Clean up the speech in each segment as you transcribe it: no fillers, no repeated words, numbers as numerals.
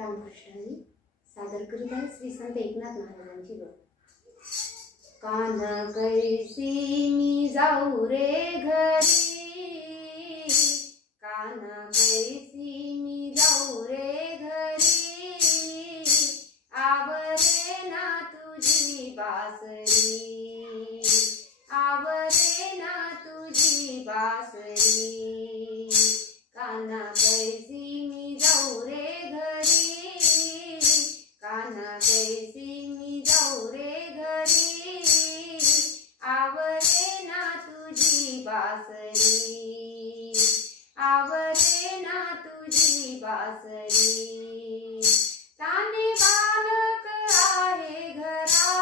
रामकृष्णाजी सादर करीत आहे श्री संत एकनाथ महाराजांची गोष्ट। कान कैसी मी जाऊ रे घरी, कान कैसी मी जाऊ रे घरी, आवरे ना तुझी बासरी, आवरे ना तुझी बासरी। कान कैसी मी जाऊ रे घरी, कान कैसी मी जाऊ रे घरी, आवरे ना तुझी बासरी, आवरे ना तुझी बासरी। ताने बालक आहे घरा,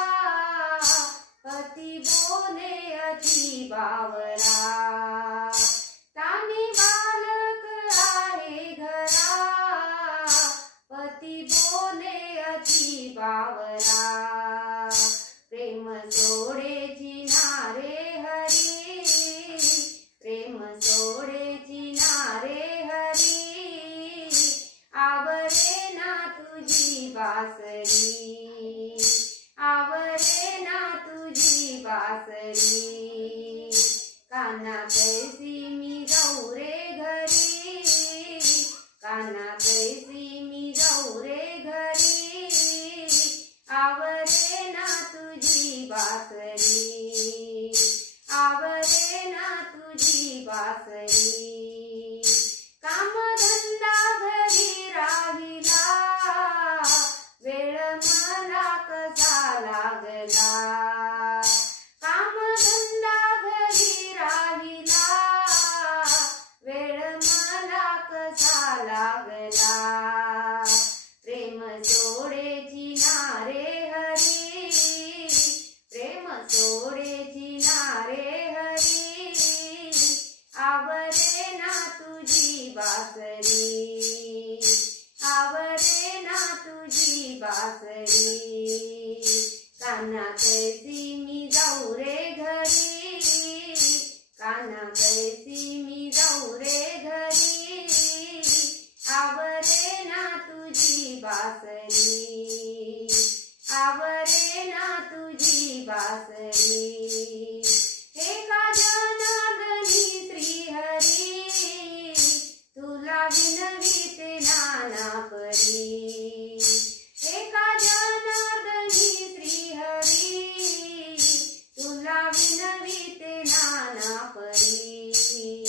पती बोले अति बावरा, ताने बालक आहे घरा, पती बोले अति बावरा। प्रेम सोडे चिनारे हरी, प्रेम सोडे चिनारे हरी, आवरे ना तुझी बासरी, आवरे ना तुझी बासरी। काना कैसी मी जाऊ रे घरी, काना कैसी मी जाऊ रे घरी, आवरे ना तुझी बासरी, आवरे ना तुझी बासरी। काम धंदा घरी राहिला, वेळ मला कसा लागला, काम धंदा घरी राहिला, वेळ मला कसा लागला। प्रेम सोडे चिनारे हरी, प्रेम सोडे चिनारे हरी, आवरे ना तुझी बासरी, आवरे ना तुझी बासरी। काना कैसी मी जाऊ रे घरी, काना कैसी मी जाऊ रे घरी, आवरे ना तुझी बासरी, आवरे ना तुझी बासरी। एका जनार्दनी श्री हरी, तुला विनविते नाना परी, एका जनार्दनी श्री हरी, तुला विनविते नाना परी।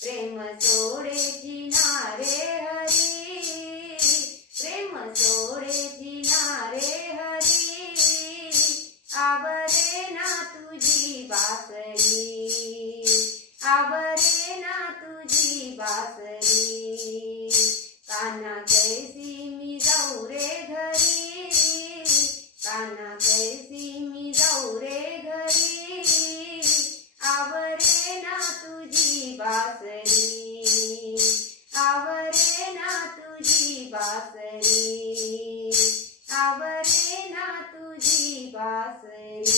प्रेम सोडे चिनारे हरी, प्रेम सोडे चिनारे हरी, आवरे ना तुझी बासरी, आवरे ना तुझी बासरी। काना कैसी मी जाऊ रे घरी, काना कैसी मी जाऊ रे घरी, आवरे ना तुझी बासरी, आवरे ना तुझी बासरी, आवरे ना तुझी बासरी।